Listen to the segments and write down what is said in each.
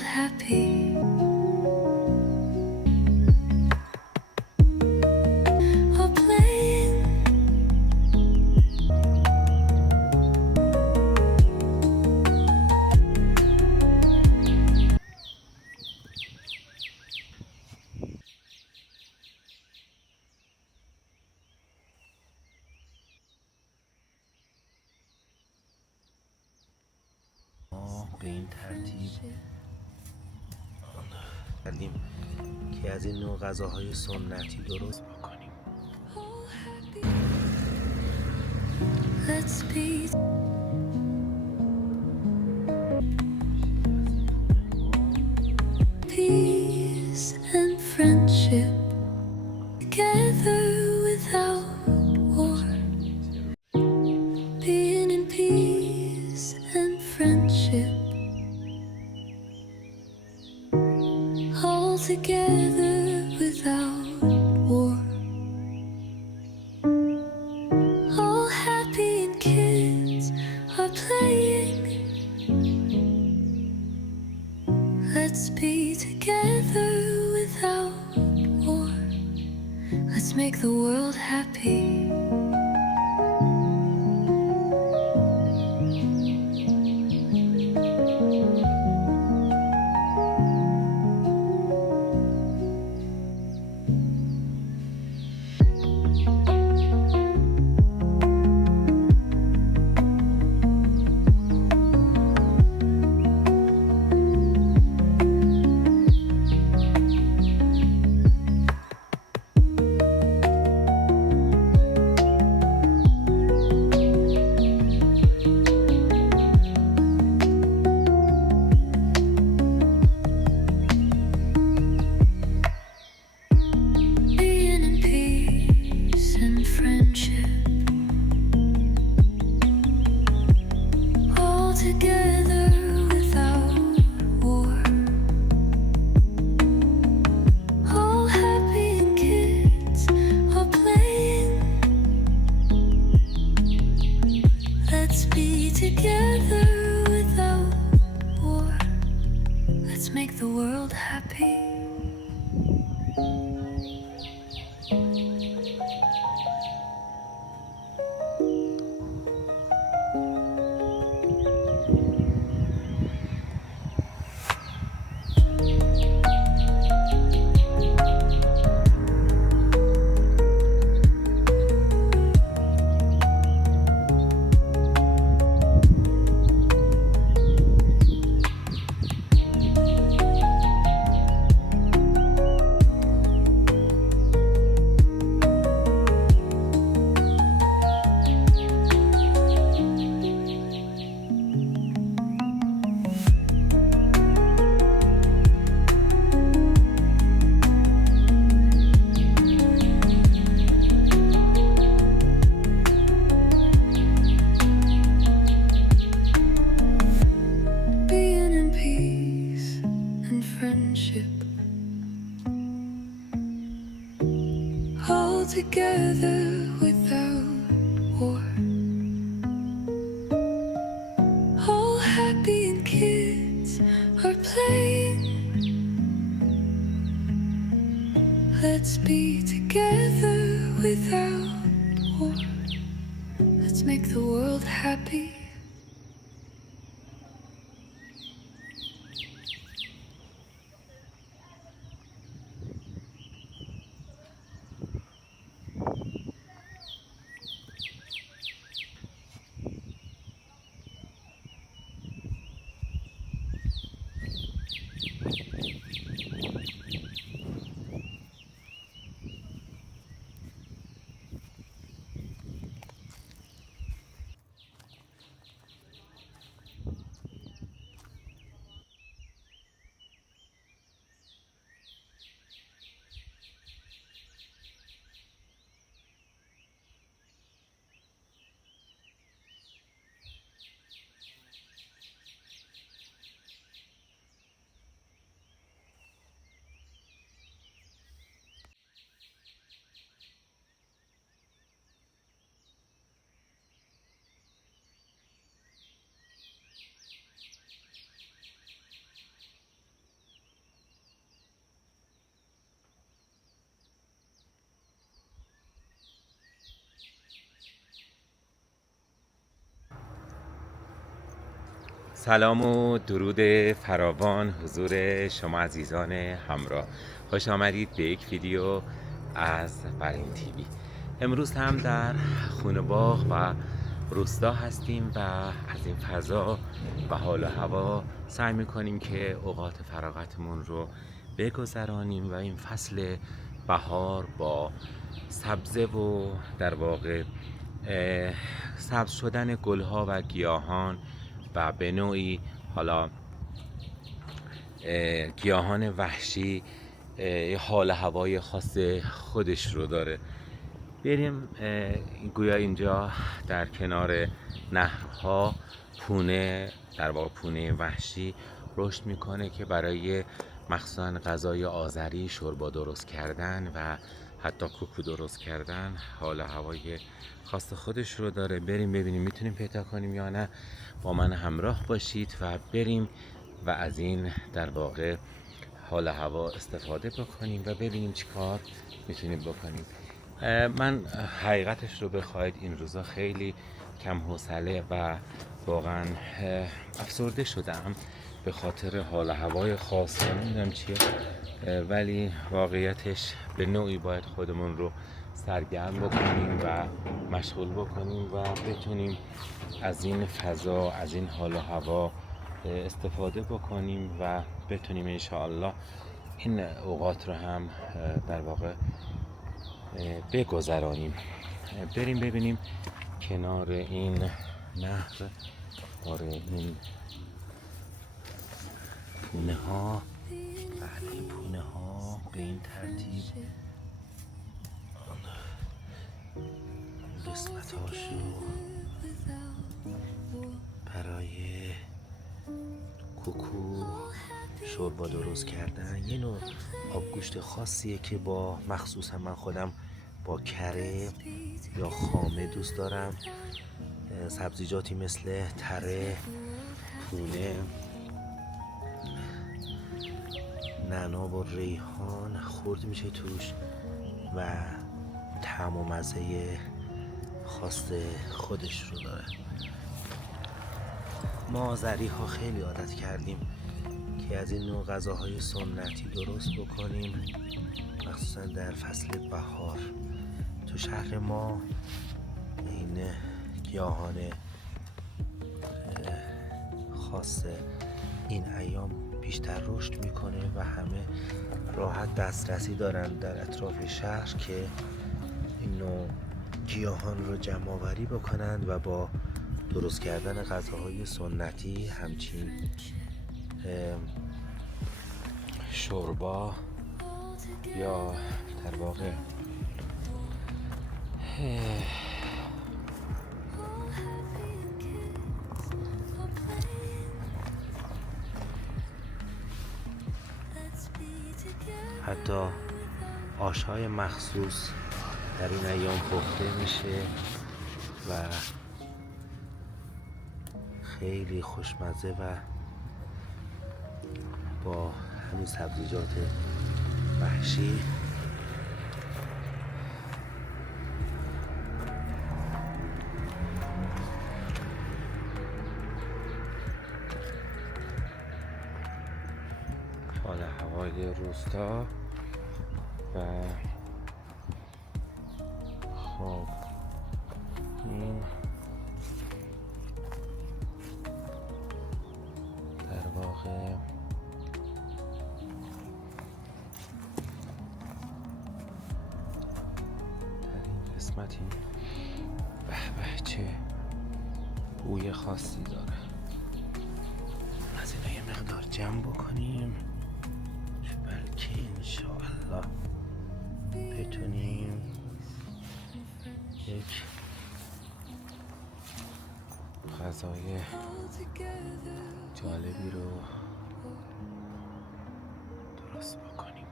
world happy. Or playing. به این ترتیب کردیم که از این نوع غذاهای سنتی درست بکنیم. Let's be peace and friendship together without war. Being in peace and friendship all together without war. All happy and kids are playing. Let's be together without war. Let's make the world happy. Being in peace and friendship all together without war. All happy and kids are playing. Let's be together without war. Let's make the world happy. Being in peace and friendship all together without war. All happy and kids are playing. Let's be together without war. Let's make the world happy. سلام و درود فراوان حضور شما عزیزان همراه. خوش آمدید به یک ویدیو از برین تیوی. امروز هم در خونه باغ و روستا هستیم و از این فضا و حال و هوا سعی میکنیم که اوقات فراغتمون رو بگذرانیم و این فصل بهار با سبزه و در واقع سبز شدن گلها و گیاهان و به نوعی حالا گیاهان وحشی حال هوای خاص خودش رو داره. بریم گویا اینجا در کنار نهرها پونه، در واقع پونه وحشی رشد میکنه که برای مخصوصا غذای آذری شوربا درست کردن و حتی کوکو درست کردن حال هوای خاص خودش رو داره. بریم ببینیم میتونیم پیدا کنیم یا نه. با من همراه باشید و بریم و از این در واقع حال هوا استفاده بکنیم و ببینیم چی کار میتونیم بکنیم. من حقیقتش رو بخواید این روزا خیلی کم حوصله و واقعا افسرده شدم به خاطر حال هوای خاص. نمیدونم چیه ولی واقعیتش به نوعی باید خودمون رو سرگرم بکنیم و مشغول بکنیم و بتونیم از این فضا، از این حال و هوا استفاده بکنیم و بتونیم انشاءالله این اوقات رو هم در واقع بگذرانیم. بریم ببینیم کنار این نهر، آره این پونه ها، بله پونه ها به این ترتیب قسمت هاشو برای کوکو شوربا درست کردن. یه نوع آبگوشت خاصیه که با مخصوصا من خودم با کره یا خامه دوست دارم. سبزیجاتی مثل تره، پونه، نعنا و ریحان خورد میشه توش و طعم و مزه خاص خودش رو داره. ما آذری ها خیلی عادت کردیم که از این نوع غذاهای سنتی درست بکنیم، مخصوصا در فصل بهار. تو شهر ما این گیاهان خاص این ایام بیشتر رشد میکنه و همه راحت دسترسی دارن در اطراف شهر که این نوع گیاهان رو جمع آوری بکنند و با درست کردن غذاهای سنتی همچین شوربا یا در واقع حتی آش‌های مخصوص در این ایام پخته میشه و خیلی خوشمزه و با همین سبزیجات وحشی حال هوای روستا و خب این در واقع در این قسمتی به به چه بوی خاصی داره. از اینا یه مقدار جمع بکنیم که بلکه انشاءالله بتونیم یک غذای جالبی رو درست بکنیم.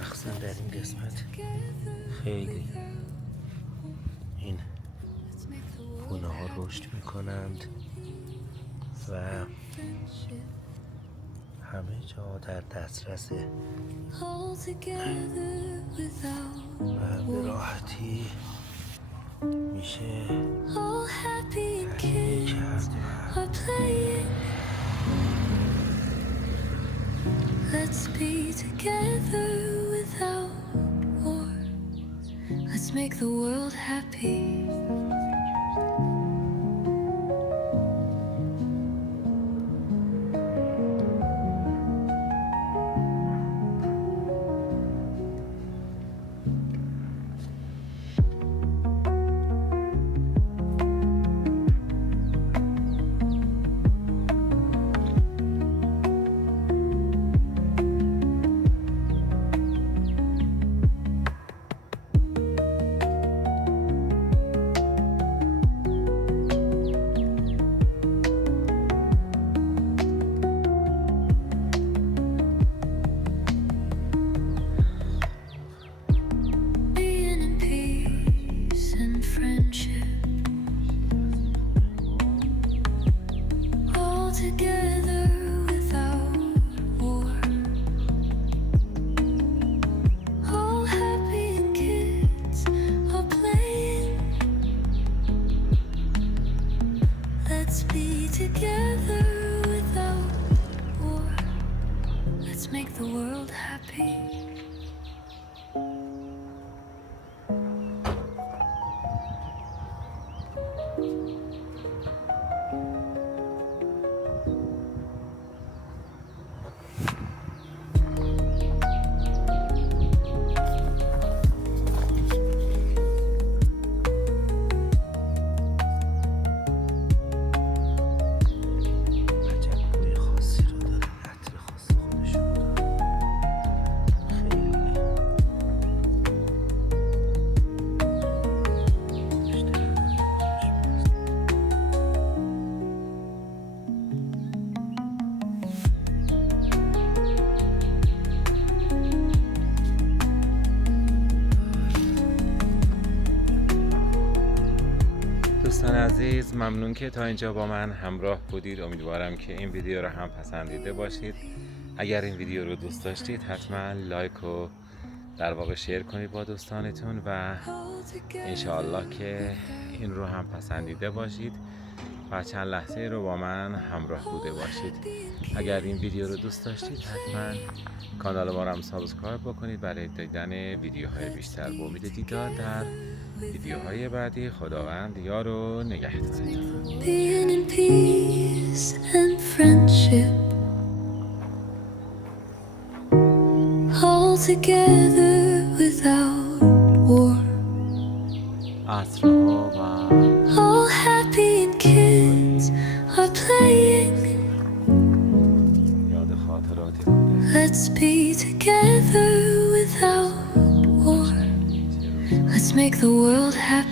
مخصوصا در این قسمت خیلی این گونه ها رشد میکنند و همه جا در دسترسه all together without و به راحتی میشه all happy and تهیه kids کرد و are playing. Let's be together without war. Let's make the world happy. Being in peace and friendship, all together without war. All happy and kids are playing. Let's be together without war. Let's make the world happy. عجب بوی خاصی رو داره، عطر خاص خودش رو داره. خیلی دوستان عزیز، ممنون که تا اینجا با من همراه بودید. امیدوارم که این ویدیو رو هم پسندیده باشید. اگر این ویدیو رو دوست داشتید حتما لایک و در واقع شیر کنید با دوستانتون و انشاءالله که این رو هم پسندیده باشید و چند لحظه رو با من همراه بوده باشید. اگر این ویدیو رو دوست داشتید حتما کانال ما رو هم سابسکرایب بکنید برای دیدن ویدیوهای بیشتر. با امید دیدار در ویدیوهای بعدی. خداوند یار و نگهدارتون. Being in peace and friendship, all together without war. عصرها و All happy and kids are playing. یاد خاطراتی بوده. Let's be together without war. Let's make the world happy.